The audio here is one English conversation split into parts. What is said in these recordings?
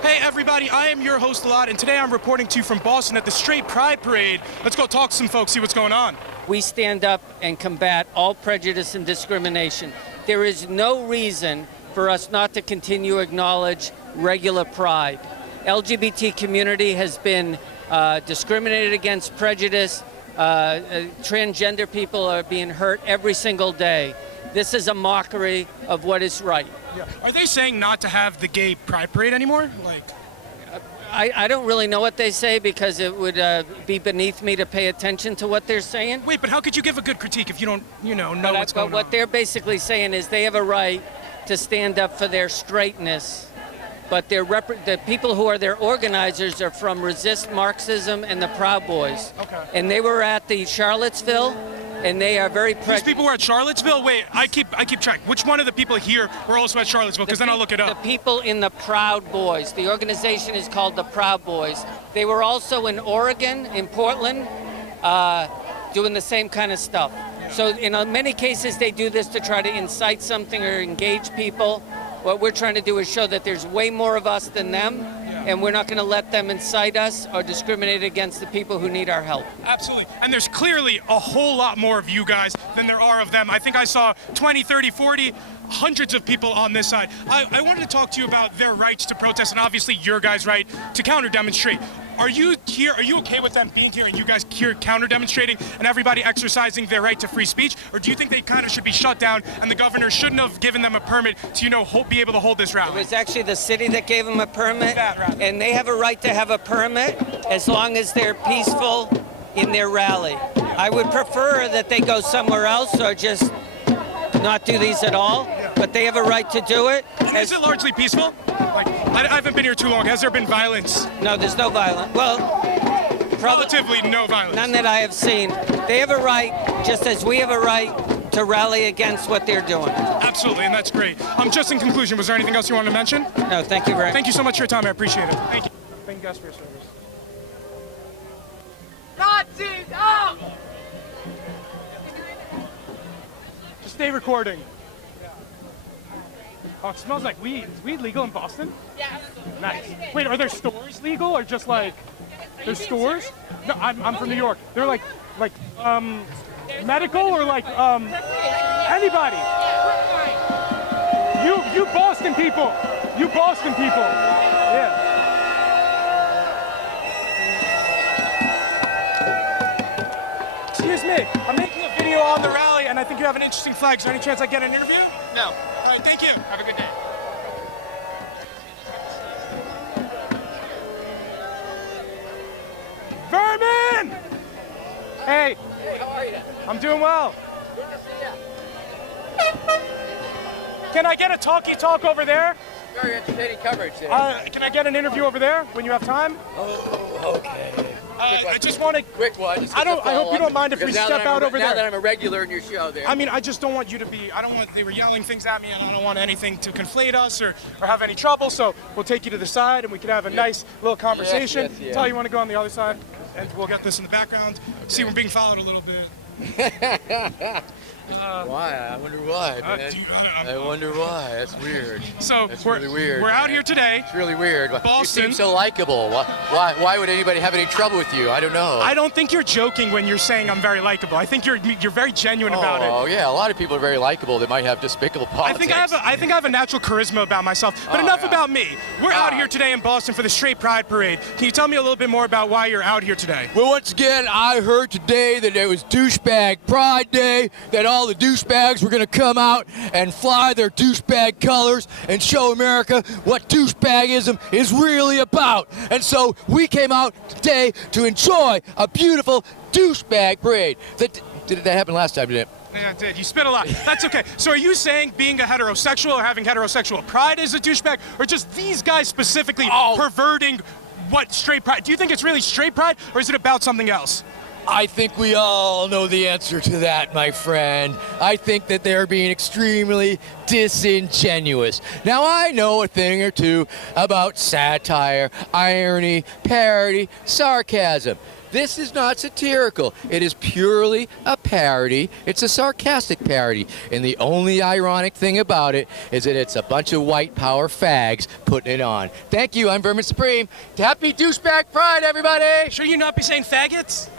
Hey everybody, I am your host Elad, and today I'm reporting to you from Boston at the Straight Pride Parade. Let's go talk to some folks, see what's going on. We stand up and combat all prejudice and discrimination. There is no reason for us not to continue to acknowledge regular pride. LGBT community has been discriminated against, prejudice. Transgender people are being hurt every single day. This is a mockery of what is right. Yeah. Are they saying not to have the gay pride parade anymore? I don't really know what they say because it would be beneath me to pay attention to what they're saying. Wait, but how could you give a good critique if you don't, know what's going on? But what they're basically saying is they have a right to stand up for their straightness, but the people who are their organizers are from Resist Marxism and the Proud Boys. Okay. And they were at the Charlottesville, and they are very These people were at Charlottesville? Wait, I keep track. Which one of the people here were also at Charlottesville? Because then I'll look it up. The people in the Proud Boys. The organization is called the Proud Boys. They were also in Oregon, in Portland, doing the same kind of stuff. Yeah. So in many cases, they do this to try to incite something or engage people. What we're trying to do is show that there's way more of us than them, and we're not going to let them incite us or discriminate against the people who need our help. Absolutely. And there's clearly a whole lot more of you guys than there are of them. I think I saw 20, 30, 40, hundreds of people on this side. I wanted to talk to you about their rights to protest and obviously your guys' right to counter-demonstrate. Are you here? Are you okay with them being here and you guys here counter-demonstrating and everybody exercising their right to free speech? Or do you think they kind of should be shut down and the governor shouldn't have given them a permit to, be able to hold this rally? It was actually the city that gave them a permit, and they have a right to have a permit as long as they're peaceful in their rally. I would prefer that they go somewhere else or just not do these at all, but they have a right to do it. Is it largely peaceful? I haven't been here too long. Has there been violence? No, there's no violence. Well, relatively no violence. None that I have seen. They have a right, just as we have a right, to rally against what they're doing. Absolutely, and that's great. Just in conclusion, was there anything else you wanted to mention? No, thank you very much. Thank you so much for your time. I appreciate it. Thank you. Thank you guys for your service. Nazis out! Just stay recording. Oh, it smells like weed. Is weed legal in Boston? Yeah. Nice. Wait, are there stores legal or just there's stores? No, I'm from New York. They're like medical or anybody? You Boston people. You Boston people. Yeah. Excuse me. I'm making a video on the rally and I think you have an interesting flag. Is there any chance I get an interview? No. All right, thank you. Have a good day. Vermin! Hey. Hey, how are you? I'm doing well. Good to see you. Can I get a talkie talk over there? Very entertaining coverage there. Can I get an interview over there when you have time? Oh, okay. I just want to. Quick one. Just I hope you don't mind if we step out over there. Now that I'm a regular in your show there. I mean, I just don't want you to be. I don't want. They were yelling things at me, and I don't want anything to conflate us or have any trouble. So we'll take you to the side, and we can have a nice little conversation. Yes. Tell you want to go on the other side, and we'll get this in the background. Okay. See, we're being followed a little bit. Why? I wonder why, man. I wonder why. That's weird. So That's really weird. We're out here today. It's really weird. Boston. You seem so likable. Why would anybody have any trouble with you? I don't know. I don't think you're joking when you're saying I'm very likable. I think you're very genuine about it. Oh yeah, a lot of people are very likable. They might have despicable politics. I think I have a natural charisma about myself. But enough about me. We're out here today in Boston for the Straight Pride Parade. Can you tell me a little bit more about why you're out here today? Well, once again, I heard today that it was Douchebag Pride Day, that all the douchebags were going to come out and fly their douchebag colors and show America what douchebagism is really about. And so we came out today to enjoy a beautiful douchebag parade. Did that happen last time, didn't it? Yeah, it did. You spit a lot. That's okay. So are you saying being a heterosexual or having heterosexual pride is a douchebag, or just these guys specifically perverting what straight pride? Do you think it's really straight pride, or is it about something else? I think we all know the answer to that, my friend. I think that they're being extremely disingenuous. Now, I know a thing or two about satire, irony, parody, sarcasm. This is not satirical. It is purely a parody. It's a sarcastic parody. And the only ironic thing about it is that it's a bunch of white power fags putting it on. Thank you. I'm Vermin Supreme. Happy Douchebag Pride, everybody! Should you not be saying faggots?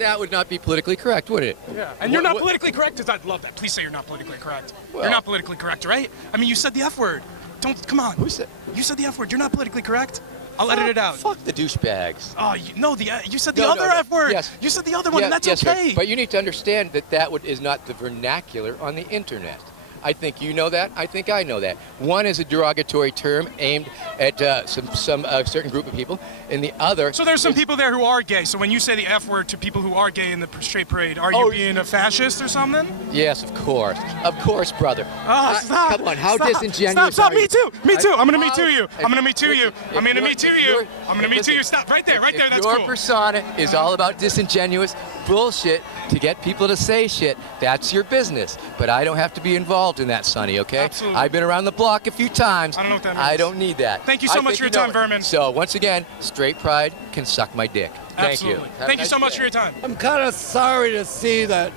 That would not be politically correct, would it? Yeah. And you're not politically correct? Because I'd love that. Please say you're not politically correct. Well, you're not politically correct, right? I mean, you said the F word. Come on. Who said? You said the F word. You're not politically correct. I'll edit it out. Fuck the douchebags. Oh, you said the other F word. Yes. You said the other one, and that's yes, okay. Sir. But you need to understand that that is not the vernacular on the internet. I think you know that. I think I know that. One is a derogatory term aimed at some certain group of people, and the other. So there's some people there who are gay. So when you say the F word to people who are gay in the straight parade, are you being a fascist or something? Yes, of course, brother. Oh, stop! Come on, how stop, disingenuous Stop! are you? Me too! Me too! I'm gonna me too you! I'm gonna me too you! I'm gonna me too you! I'm gonna me too you! Stop! Right there! Right there! That's your cool. persona is all about disingenuous bullshit to get people to say shit. That's your business. But I don't have to be involved in that, Sonny, okay? Absolutely. I've been around the block a few times. I don't know what that means. I don't need that. Thank you so I much think for your you know time, it. Vermin. So, once again, straight pride can suck my dick. Thank Absolutely. you. Have a Thank you nice so much day. for your time. I'm kind of sorry to see that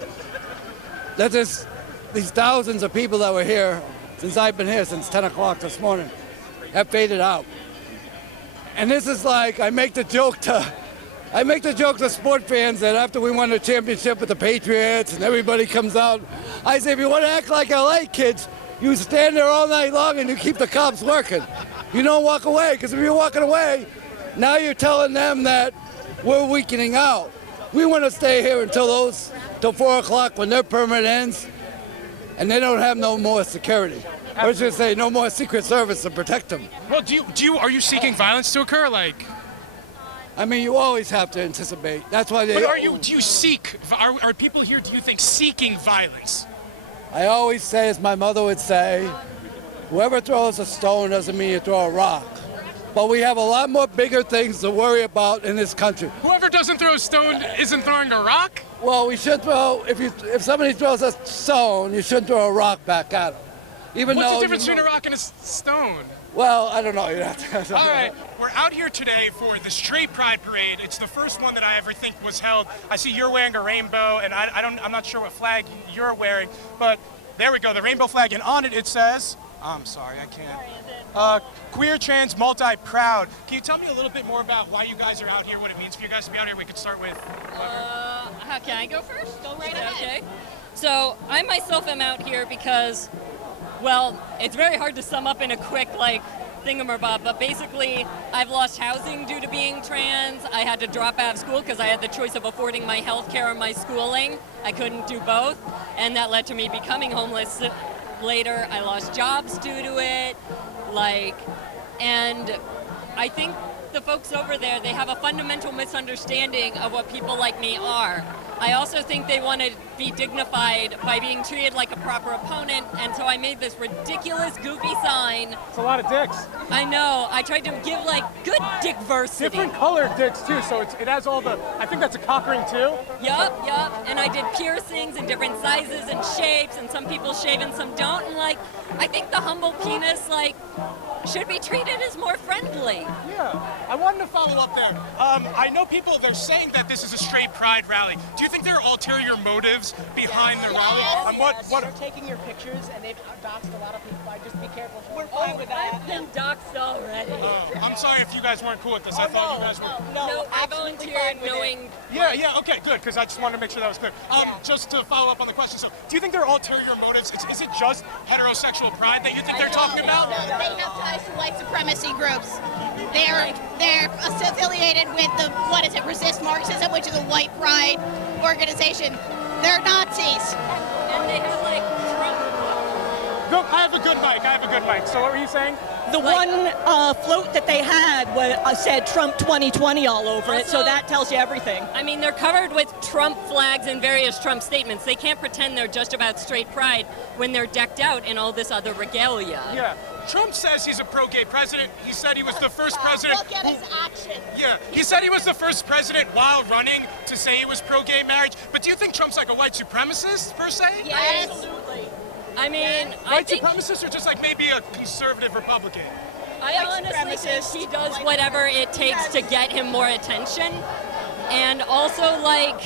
these thousands of people that were here since I've been here since 10 o'clock this morning have faded out. And this is like, I make the joke to sport fans that after we won the championship with the Patriots and everybody comes out, I say, if you want to act like LA kids, you stand there all night long and you keep the cops working. You don't walk away, because if you're walking away, now you're telling them that we're weakening out. We want to stay here till 4 o'clock when their permit ends, and they don't have no more security. I should say no more Secret Service to protect them. Well, are you seeking violence to occur? Like, I mean, you always have to anticipate. That's why they. but do you seek? Are people here? Do you think seeking violence? I always say, as my mother would say, whoever throws a stone doesn't mean you throw a rock. But we have a lot more bigger things to worry about in this country. Whoever doesn't throw a stone isn't throwing a rock? Well, we should throw, if somebody throws a stone, you shouldn't throw a rock back at them. What's the difference between a rock and a stone? Well, I don't know. You'd have to. All right, we're out here today for the Straight Pride Parade. It's the first one that I ever think was held. I see you're wearing a rainbow, and I'm not sure what flag you're wearing, but there we go, the rainbow flag, and on it it says, I'm sorry, I can't. Queer, trans, multi-proud. Can you tell me a little bit more about why you guys are out here, what it means for you guys to be out here? We could start with. Can I go first? Go right ahead. Okay. So I myself am out here because, well, it's very hard to sum up in a quick thingamabob, but basically I've lost housing due to being trans. I had to drop out of school because I had the choice of affording my health care or my schooling. I couldn't do both, and that led to me becoming homeless later. I lost jobs due to it, and I think the folks over there, they have a fundamental misunderstanding of what people like me are. I also think they want to be dignified by being treated like a proper opponent, and so I made this ridiculous, goofy sign. It's a lot of dicks. I know. I tried to give, good dick-versity. Different colored dicks, too, so it has all the, I think that's a cock ring, too? Yup. And I did piercings in different sizes and shapes, and some people shave and some don't, and, I think the humble penis, should be treated as more friendly. Yeah, I wanted to follow up there. I know people, they're saying that this is a straight pride rally. Do you think there are ulterior motives behind the rally? What are taking your pictures, and they've doxed a lot of people. Just be careful. We're fine with that. I've been doxxed already. I'm sorry if you guys weren't cool with this. I thought you guys were. No, I volunteered knowing. Yeah, okay, good, because I just wanted to make sure that was clear. Just to follow up on the question, so do you think there are ulterior motives? Is it just heterosexual pride that you think they're talking about? No, they have ties to white supremacy groups. They're affiliated with the, Resist Marxism, which is a white pride organization. They're Nazis. And they have Trump. I have a good mic. So what were you saying? The one float that they had said Trump 2020 all over it, so that tells you everything. I mean, they're covered with Trump flags and various Trump statements. They can't pretend they're just about straight pride when they're decked out in all this other regalia. Yeah, Trump says he's a pro-gay president. He said he was the first president. Look at his action. Yeah, he said he was the first president while running to say he was pro-gay marriage. But do you think Trump's like a white supremacist, per se? Yes. Absolutely. I mean, I White think supremacist or just like maybe a conservative Republican? I honestly think he does whatever it takes to get him more attention, and also like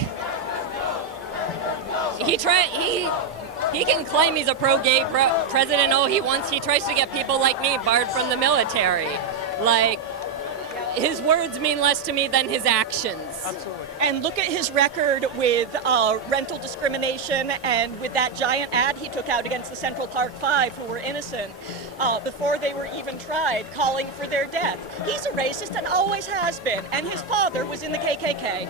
he can claim he's a pro-gay president all he wants. He tries to get people like me barred from the military. Like, his words mean less to me than his actions. Absolutely. And look at his record with rental discrimination and with that giant ad he took out against the Central Park Five, who were innocent, before they were even tried, calling for their death. He's a racist and always has been, and his father was in the KKK.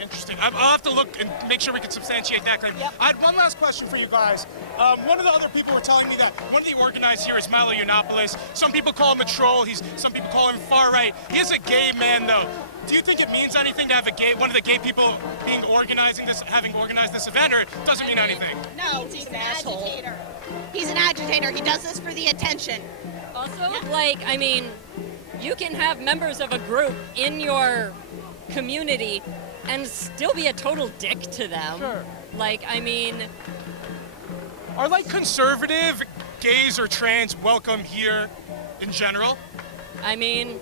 Interesting. I'll have to look and make sure we can substantiate that claim. Yep. I had one last question for you guys. One of the other people were telling me that one of the organizers here is Milo Yiannopoulos. Some people call him a troll. Some people call him far right. He is a gay man, though. Do you think it means anything to have one of the gay people having organized this event, or it doesn't mean anything? No, he's an asshole. agitator. He's an agitator. He does this for the attention. Also, like, I mean, you can have members of a group in your community and still be a total dick to them. Sure. Like, I mean, Are like conservative gays or trans welcome here in general? I mean,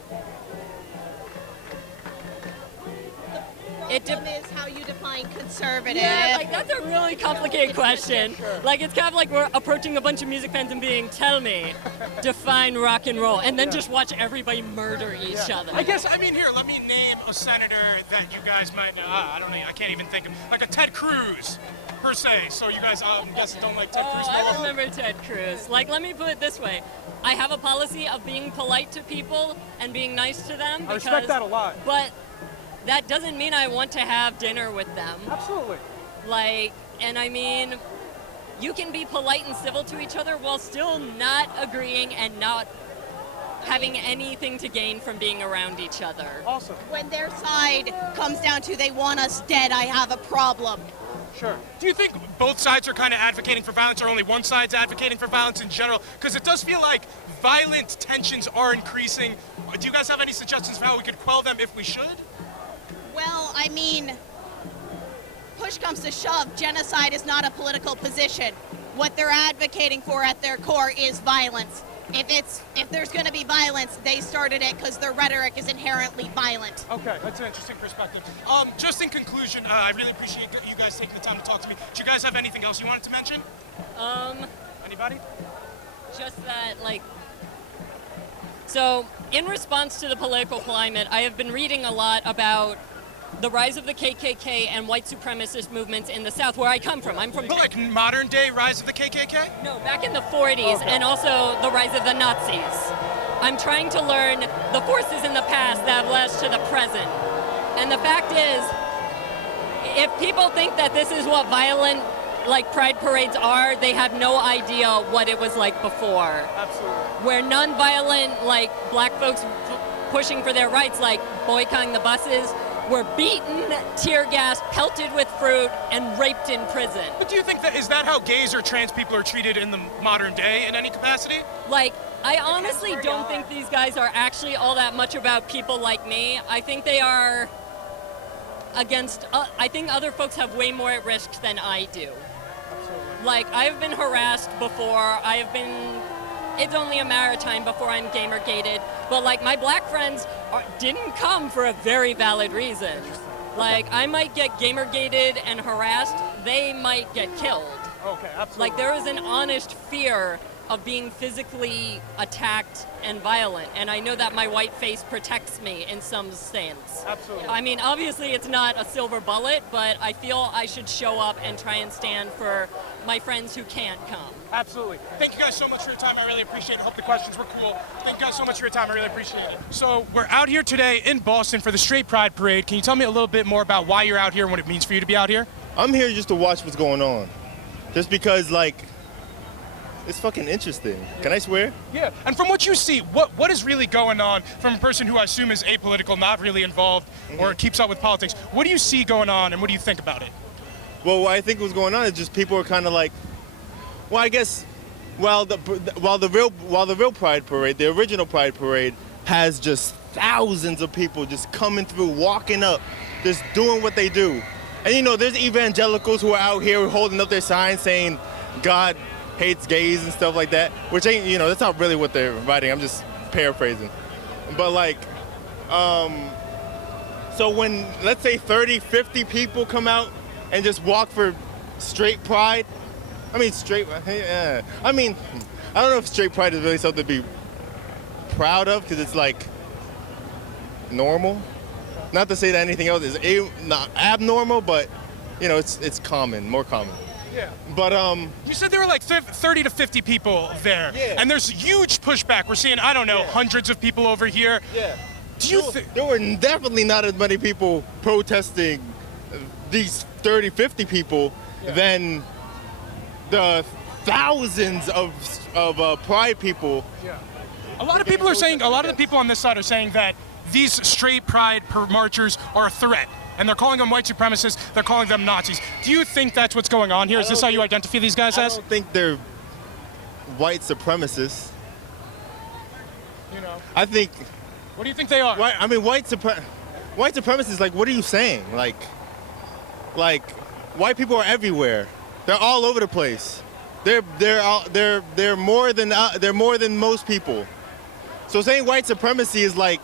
it Problem is how you define conservative. yeah, like that's a really complicated question. Like, it's kind of like we're approaching a bunch of music fans and being, tell me, define rock and roll, and then just watch everybody murder each other. I guess, here, let me name a senator that you guys might know. I don't know, I can't even think of, like a Ted Cruz, per se. So you guys, I guess, don't like Ted Cruz. I remember Ted Cruz. Like, let me put it this way. I have a policy of being polite to people and being nice to them. I respect that a lot. But that doesn't mean I want to have dinner with them. Absolutely. Like, and I mean, you can be polite and civil to each other while still not agreeing and not having anything to gain from being around each other. Awesome. When their side comes down to they want us dead, I have a problem. Sure. Do you think both sides are kind of advocating for violence, or only one side's advocating for violence in general? Because it does feel like violent tensions are increasing. Do you guys have any suggestions for how we could quell them if we should? Well, I mean, push comes to shove, genocide is not a political position. What they're advocating for at their core is violence. If there's going to be violence, they started it because their rhetoric is inherently violent. Okay, that's an interesting perspective. Just in conclusion, I really appreciate you guys taking the time to talk to me. Do you guys have anything else you wanted to mention? Anybody? Just that, like, so in response to the political climate, I have been reading a lot about the rise of the KKK and white supremacist movements in the South, where I come from. I'm from. But like modern day rise of the KKK? No, back in the 40s, and also the rise of the Nazis. I'm trying to learn the forces in the past that have led us to the present. And the fact is, if people think that this is what violent, like, pride parades are, they have no idea what it was like before. Absolutely. Where non-violent, like, black folks pushing for their rights, like boycotting the buses, were beaten, tear gassed, pelted with fruit, and raped in prison. But do you think is that how gays or trans people are treated in the modern day in any capacity? Like, I honestly don't think these guys are actually all that much about people like me. I think they are against, I think other folks have way more at risk than I do. Absolutely. Like, I've been harassed before, it's only a matter of time before I'm gamer-gated. But, like, my black friends didn't come for a very valid reason. Like, I might get gamer-gated and harassed. They might get killed. Okay, absolutely. Like, there is an honest fear of being physically attacked and violent. And I know that my white face protects me in some sense. Absolutely. I mean, obviously it's not a silver bullet, but I feel I should show up and try and stand for my friends who can't come. Absolutely. Thank you guys so much for your time. I really appreciate it. Hope the questions were cool. Thank you guys so much for your time. I really appreciate it. So we're out here today in Boston for the Straight Pride Parade. Can you tell me a little bit more about why you're out here and what it means for you to be out here? I'm here just to watch what's going on. Just because, like, it's fucking interesting. Can I swear? Yeah. And from what you see, what is really going on from a person who I assume is apolitical, not really involved, or keeps up with politics? What do you see going on, and what do you think about it? Well, what I think was going on is just people are kind of like, well, I guess while the real Pride Parade, the original Pride Parade, has just thousands of people just coming through, walking up, just doing what they do. And you know, there's evangelicals who are out here holding up their signs saying God hates gays and stuff like that, which ain't, you know, that's not really what they're writing. I'm just paraphrasing. But like, so when, let's say 30, 50 people come out and just walk for straight pride, I mean, I mean, I don't know if straight pride is really something to be proud of, because it's like normal. Not to say that anything else is not abnormal, but you know, it's common, more common. Yeah. But you said there were like 30 to 50 people there, and there's huge pushback. We're seeing, I don't know, hundreds of people over here. Yeah. Do you there were definitely not as many people protesting these 30, 50 people than the thousands of Pride people. Yeah. A lot of people are saying, a lot of the people on this side are saying that these straight Pride marchers are a threat, and they're calling them white supremacists, they're calling them Nazis. Do you think that's what's going on here? Is this how you identify these guys as? I don't think they're white supremacists. You know. I think... What do you think they are? I mean, white supremacists, like, what are you saying? Like, white people are everywhere. They're all over the place. They're more than most people. So saying white supremacy is like,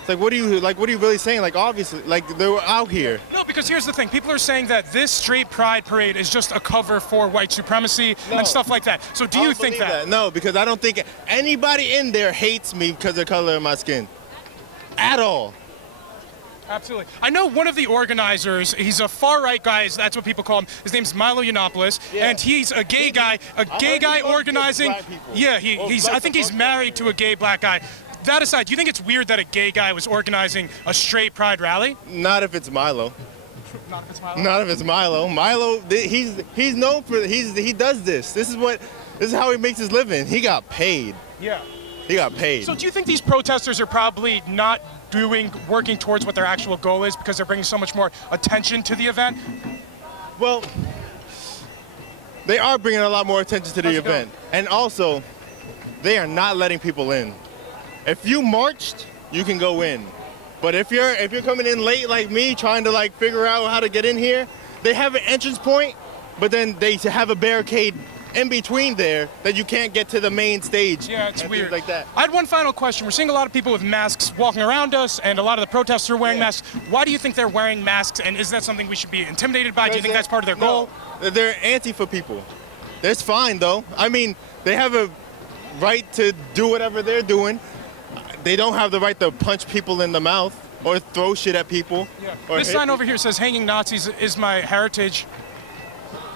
it's like, what are you really saying? Like, obviously, like, they were out here. No, because here's the thing. People are saying that this straight Pride Parade is just a cover for white supremacy and stuff like that. So do you think that? No, because I don't think anybody in there hates me because of the color of my skin. At all. Absolutely. I know one of the organizers, he's a far-right guy, that's what people call him. His name's Milo Yiannopoulos, and he's a gay guy organizing. Yeah, I think he's married to a gay black guy. That aside, do you think it's weird that a gay guy was organizing a straight Pride rally? Not if it's Milo. Not if it's Milo? Not if it's Milo. Milo, he's known for, he does this. This is how he makes his living. He got paid. Yeah. He got paid. So do you think these protesters are probably not working towards what their actual goal is because they're bringing so much more attention to the event? Well, they are bringing a lot more attention to the event. And also, they are not letting people in. If you marched, you can go in. But if you're coming in late like me, trying to like figure out how to get in here, they have an entrance point, but then they have a barricade in between there that you can't get to the main stage. Yeah, it's weird. Like that. I had one final question. We're seeing a lot of people with masks walking around us, and a lot of the protesters are wearing masks. Why do you think they're wearing masks, and is that something we should be intimidated by? Do you think that's part of their goal? They're Antifa people. That's fine, though. I mean, they have a right to do whatever they're doing. They don't have the right to punch people in the mouth or throw shit at people. Yeah. This sign over here says, "Hanging Nazis is my heritage."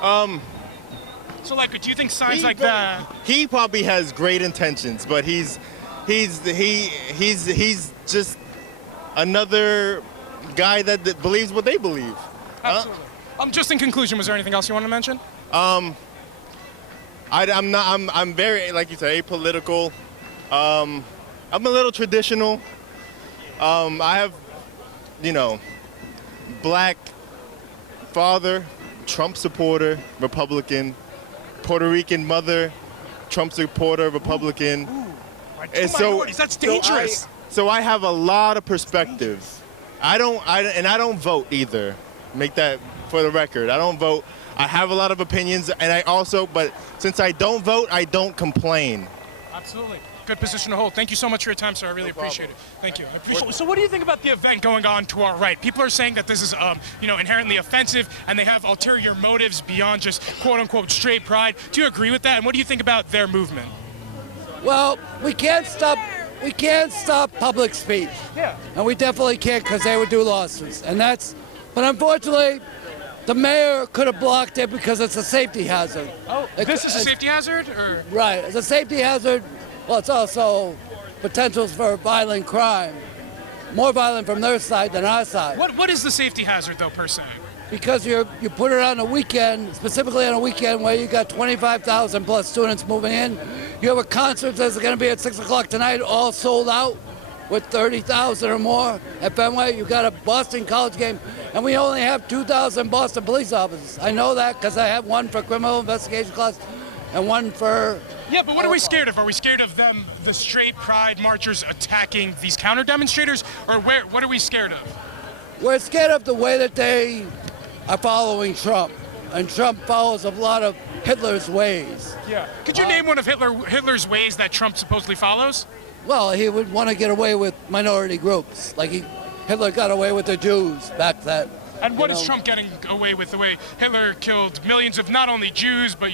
So, like, do you think signs like that? He probably has great intentions, but he's just another guy that believes what they believe. Absolutely. Just in conclusion, was there anything else you wanted to mention? I'm very, like you said, apolitical. I'm a little traditional. I have, black father, Trump supporter, Republican. Puerto Rican mother, Trump supporter, Republican. And so that's dangerous. So I have a lot of perspectives. I don't vote either. Make that for the record. I don't vote. I have a lot of opinions, and but since I don't vote, I don't complain. Absolutely. Good position to hold. Thank you so much for your time, sir. I really appreciate it. Thank you. So what do you think about the event going on to our right? People are saying that this is, inherently offensive, and they have ulterior motives beyond just quote-unquote straight pride. Do you agree with that? And what do you think about their movement? Well, we can't stop public speech. Yeah. And we definitely can't, because they would do lawsuits. But unfortunately, the mayor could have blocked it because it's a safety hazard. Oh, this is a safety hazard? Or? Right. It's a safety hazard. Well, it's also potentials for violent crime. More violent from their side than our side. What is the safety hazard, though, per se? Because you put it on a weekend, specifically on a weekend where you got 25,000 plus students moving in. You have a concert that's going to be at 6 o'clock tonight, all sold out, with 30,000 or more at Fenway. You got a Boston College game, and we only have 2,000 Boston police officers. I know that because I have one for criminal investigation class. and one for... Yeah, but what are we scared of? Are we scared of them, the straight pride marchers attacking these counter demonstrators? Or what are we scared of? We're scared of the way that they are following Trump. And Trump follows a lot of Hitler's ways. Yeah. Could you name one of Hitler's ways that Trump supposedly follows? Well, he would want to get away with minority groups. Like Hitler got away with the Jews back then. And what is Trump getting away with? The way Hitler killed millions of not only Jews, but,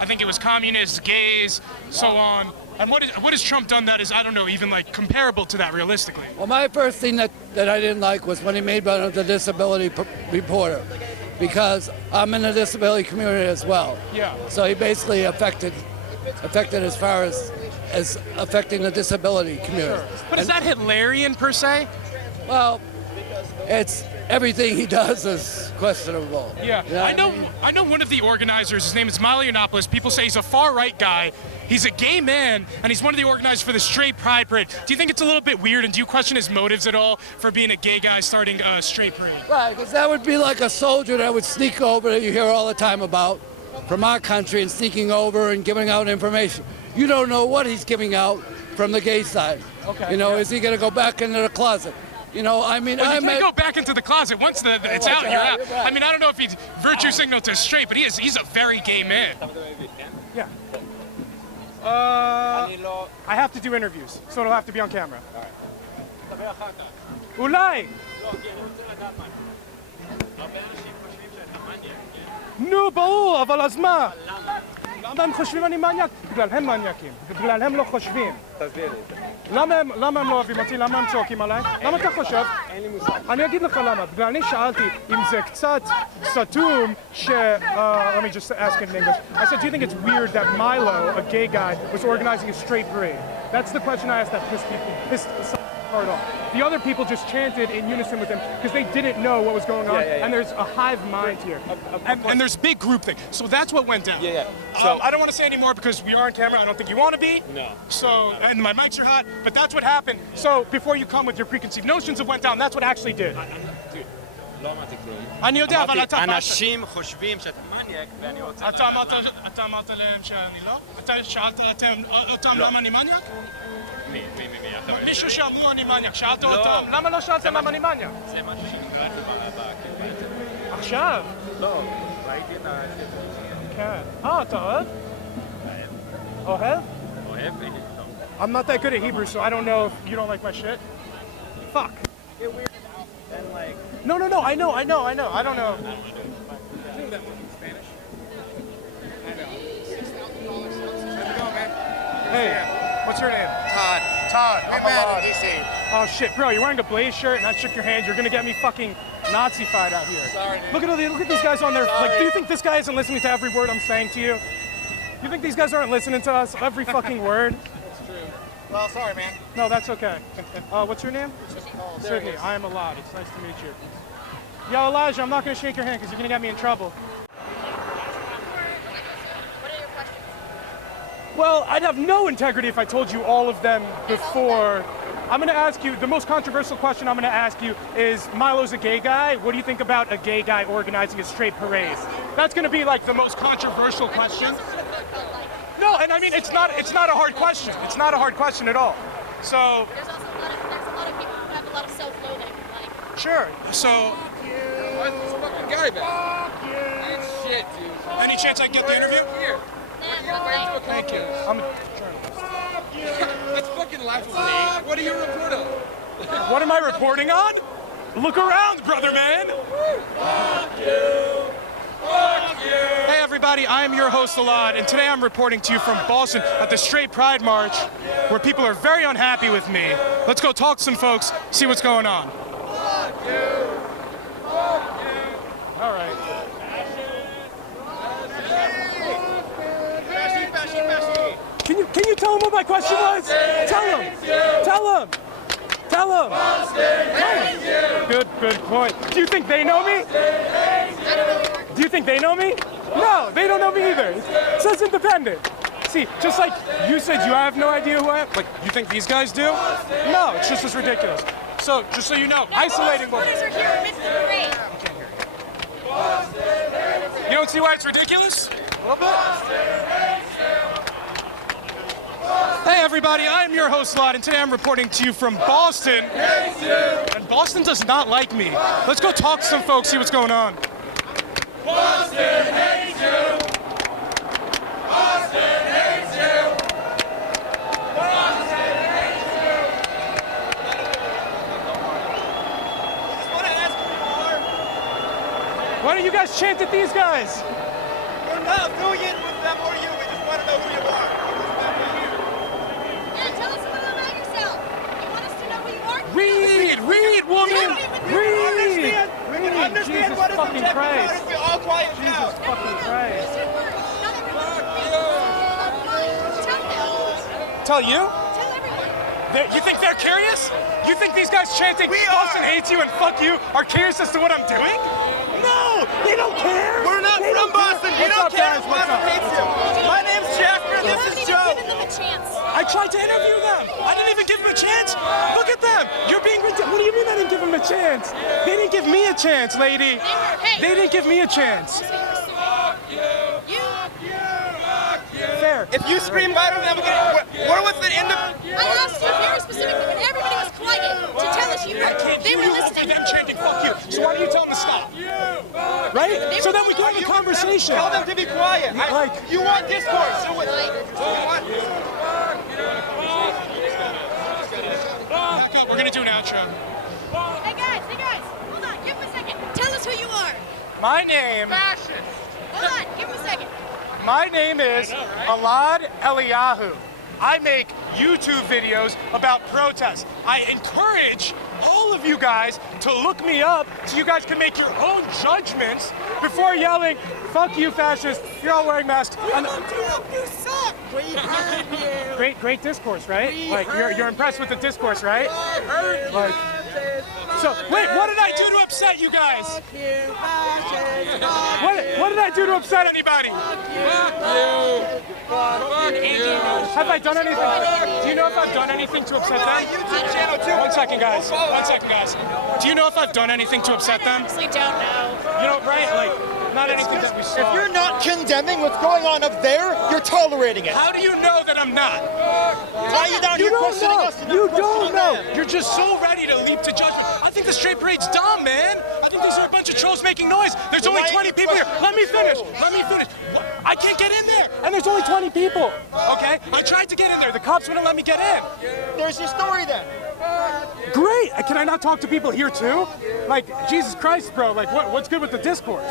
I think it was communists, gays, so on. And what has Trump done that is, I don't know, even like comparable to that realistically? Well, my first thing that I didn't like was when he made fun of the disability reporter, because I'm in the disability community as well. Yeah. So he basically affected as far as affecting the disability community. Sure. But is that Hitlerian per se? Well, it's everything he does is questionable. Yeah, You know I know one of the organizers, his name is Milo Yiannopoulos. People say he's a far-right guy. He's a gay man, and he's one of the organizers for the straight pride parade. Do you think it's a little bit weird, and do you question his motives at all for being a gay guy starting a straight parade? Right, because that would be like a soldier that would sneak over that you hear all the time about from our country and sneaking over and giving out information. You don't know what he's giving out from the gay side. Okay. Is he going to go back into the closet? Well, you can't go back into the closet once it's out. You're out. Right. I mean, I don't know if he's virtue signal to straight, but he's a very gay man. Yeah. I have to do interviews, so it'll have to be on camera. אולי. נו, ברור, אבל אז מה? למה הם חושבים אני מניאק? בגלל הם מניאקים, בגלל הם לא חושבים. למה הם לא אוהבים אותי? למה הם צועקים עליי? למה אתה חושב? אין לי מושג. אני אגיד לך למה. בגלל אני שאלתי אם זה קצת סתום let me just ask it in English. I said, do you think it's weird that Milo, a gay guy, was organizing a straight parade? That's the question I asked that pissed some part off. The other people just chanted in unison with him because they didn't know what was going on, and there's a hive mind here. And there's big group thing. So that's what went down. Yeah. So I don't want to say anymore because we are on camera. I don't think you want to be. No. So, and my mics are hot, but that's what happened. So before you come with your preconceived notions of went down, that's what actually did. לא אמרתי כלום. אני יודע, אבל אתה... אנשים חושבים שאתה מניאק, ואני רוצה... אתה אמרת להם שאני לא? אתה שאלת אותם למה אני מניאק? מי? מישהו שאמרו אני מניאק, שאלת אותם, למה לא שאלתם למה אני מניאק? זה משהו שקראתי בקטע. עכשיו? לא, ראיתי את ה... כן. אתה אוהב? אוהב? אוהב? I'm not that good at Hebrew, so I don't know if you don't like my shit. Fuck. Get weird and like... No, I know. I don't know. I don't want to do it. Do that in Spanish? I know. How's it going, man? Hey, what's your name? Todd. I'm mad in DC. Oh shit, bro, you're wearing a Blaze shirt and I shook your hand. You're gonna get me fucking Nazi-fied out here. Sorry, dude. Look at these guys on there. Like, do you think this guy isn't listening to every word I'm saying to you? You think these guys aren't listening to us? Every fucking word? That's true. Well, sorry, man. No, that's okay. What's your name? Sydney. I am Elad. It's nice to meet you. Yo, Elijah, I'm not gonna shake your hand because you're gonna get me in trouble. What are your questions? Well, I'd have no integrity if I told you all of them before. I'm going to ask you, the most controversial question I'm going to ask you is, Milo's a gay guy. What do you think about a gay guy organizing a straight parade? That's going to be like the most controversial question. No, and I mean, it's not a hard question. It's not a hard question at all. So. There's also a lot of people who have a lot of self-loathing. Like, Sure. So. Why is this fucking guy back? Good shit, dude. Any chance I can get the interview? Here. Thank you. I'm a journalist. That's fucking laughable. What are you reporting? What am I reporting on? Look around, brother man. Fuck you. Hey everybody, I am your host Elad, and today I'm reporting to you from Boston at the Straight Pride March, where people are very unhappy with me. Let's go talk to some folks, see what's going on. All right. Can you tell him what my question was? Tell him. Good point. Do you think they know me? Do you think they know me? No, they don't know me either. It says independent. See, just like you said you have no idea who I am, like you think these guys do? No, it's just as ridiculous. So, just so you know, isolating one. Voters are here and missing the parade. You don't see why it's ridiculous? A little bit? Hey everybody, I'm your host Elad, and today I'm reporting to you from Boston. And Boston does not like me. Let's go talk to some folks, see what's going on. Boston hates you. Boston hates you. Boston hates you. Just want to ask who you are. Why don't you guys chant at these guys? We're not affiliated with them or you. We just want to know who you are. Yeah, tell us a little about yourself. You want us to know who you are? Read, woman! Read! Understand Jesus what is fucking objective Christ. about it if we all quiet Jesus down. fucking Christ. Tell them. Tell you? Tell everyone. You think they're curious? You think these guys chanting Boston hates you and fuck you are curious as to what I'm doing? No! They don't care! We're not They from don't care. Boston. You What's don't up, care guys? if What's Boston up? hates you. My name's Jasper. You This haven't is even Joe. given them a chance. I tried to interview them. I didn't even give them a chance. Look at them. You're being ridiculous. What do you mean I didn't give them a chance? They didn't give me a chance, lady. They didn't give me a chance. Fair. If you scream louder than them, what was the end of? I asked you very specifically when everybody was quiet to tell us you I can't they hear were you over listening. them chanting fuck you. So why don't you tell them to stop? Right? So then we can have a conversation. Tell them to be quiet. You want discourse. So what? Back up. We're gonna do an outro. Hey guys, hold on, give him a second. Tell us who you are. My name. Hold on, give him a second. My name is Elad Eliyahu. I make YouTube videos about protests. I encourage all of you guys to look me up so you guys can make your own judgments before yelling, fuck you fascists, you're all wearing masks. You suck. We heard you. Great discourse, right? Like you're impressed with the discourse, right? Like, so wait, what did I do to upset you guys? What did I do to upset anybody? Have I done anything? Do you know if I've done anything to upset them? YouTube channel too. One second, guys. Do you know if I've done anything to upset them? Honestly, don't know. You know, right? Like, not anything that we saw. If you're not condemning what's going on up there, you're tolerating it. How do you know that I'm not? Why are you down You here don't questioning know. us? and not You don't questioning know. them? You're just so ready to leap to judgment. I think the straight parade's dumb, man. I think these are a bunch of trolls making noise. There's only why are 20 you people here. Let me finish. I can't get in there. And there's only 20 people. Okay? I tried to get in there. The cops wouldn't let me get in. There's your story then. Great. Can I not talk to people here too? Like, Jesus Christ, bro. Like, what's good with the discourse?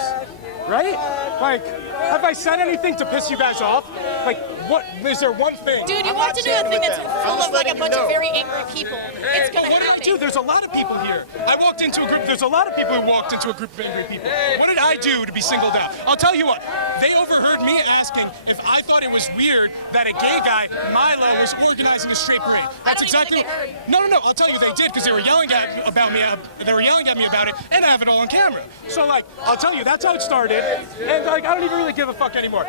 Right? Like, have I said anything to piss you guys off? Like, what? Is there one thing? Dude, you want to do a thing that's full of like a bunch of very angry people. It's gonna What did I happen. do? There's a lot of people here. I walked into a group. There's a lot of people who walked into a group of angry people. What did I do to be singled out? I'll tell you what. They overheard me asking if I thought it was weird that a gay guy, Milo, was organizing a straight parade. That's exactly. No. I'll tell you, they did because they were yelling at me about it, and I have it all on camera. So like, I'll tell you, that's how it started. And like, I don't even really give a fuck anymore.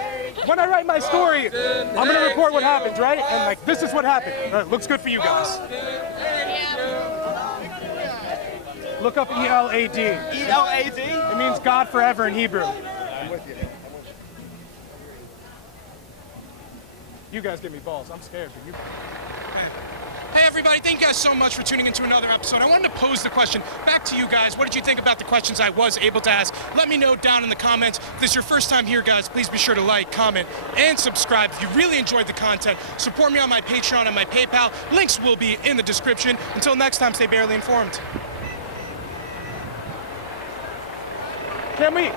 When I write my story, I'm gonna report what happened, right? And like, this is what happened. Looks good for you guys. Look up ELAD. ELAD? It means God forever in Hebrew. You guys give me balls. I'm scared. Hey everybody, thank you guys so much for tuning into another episode. I wanted to pose the question back to you guys. What did you think about the questions I was able to ask? Let me know down in the comments. If this is your first time here, guys, please be sure to like, comment, and subscribe. If you really enjoyed the content, support me on my Patreon and my PayPal. Links will be in the description. Until next time, stay barely informed. Can we...